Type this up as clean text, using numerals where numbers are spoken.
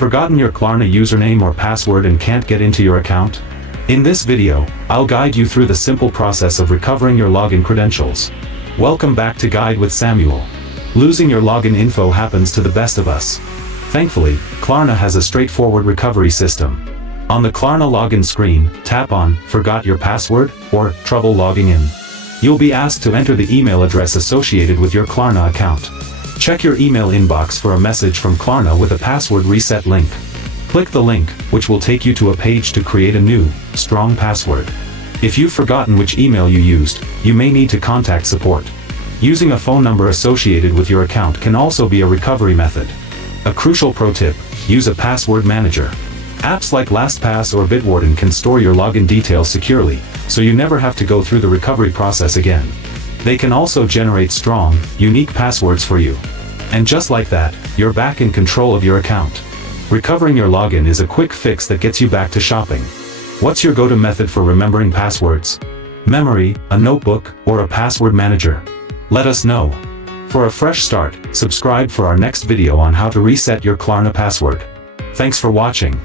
Forgotten your Klarna username or password and can't get into your account? In this video, I'll guide you through the simple process of recovering your login credentials. Welcome back to Guide with Samuel. Losing your login info happens to the best of us. Thankfully, Klarna has a straightforward recovery system. On the Klarna login screen, tap on Forgot Your Password or Trouble Logging In. You'll be asked to enter the email address associated with your Klarna account. Check your email inbox for a message from Klarna with a password reset link. Click the link, which will take you to a page to create a new, strong password. If you've forgotten which email you used, you may need to contact support. Using a phone number associated with your account can also be a recovery method. A crucial pro tip: use a password manager. Apps like LastPass or Bitwarden can store your login details securely, so you never have to go through the recovery process again. They can also generate strong, unique passwords for you. And just like that, you're back in control of your account. Recovering your login is a quick fix that gets you back to shopping. What's your go-to method for remembering passwords? Memory, a notebook, or a password manager? Let us know. For a fresh start, subscribe for our next video on how to reset your Klarna password. Thanks for watching.